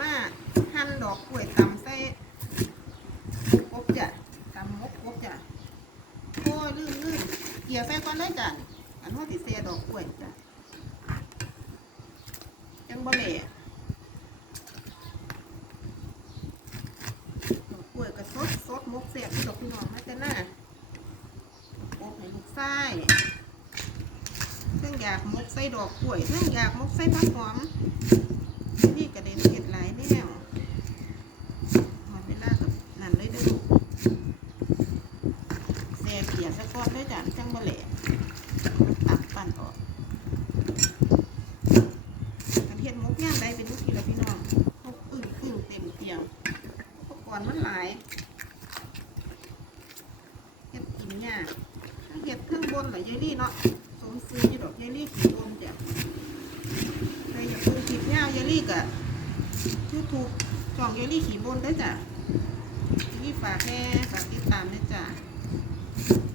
มาหั่นดอกกล้วยตำใส่กบจ้ะตำมกกบจ้ะโอ้ยลื่นลื่นเกี่ยวใส่ก่อนเลยจ้ะอันว่าติเสียดอกกล้วยจ้ะจังบ่เละดอกกล้วยก็สดสดมกเสียบที่ดอกพี่น้องมาแต่หน้าโอบให้ลูกไส้เครื่องอยากมกใส่ดอกกล้วยเครื่องอยากมกใส่ผักหอม นี่กระเด็นเห็ดหลายแนวหมดเวลากับนั่นเลยเด้อลูก แซ่เปียกซะก่อนด้วยจ้ะจังบ่แหละตักปั่นออกกันเฮ็ดมุกย่างได้เป็นลูกทีละพี่น้องมุกอึ้งอึ้งเต็มเตียงอุปกรณ์มันหลายเฮ็ดกินยากทั้งเฮ็ดเครื่องบนหรือยายลี่เนาะสมซื้อยู่ดอกยายลี่ขี่บนจ้ะใครอยากดูคลิปยาวยายลี่กับยูทูบช่องยายลี่ขี่บนได้จ้ะยายลี่ฝากแน่ ฝ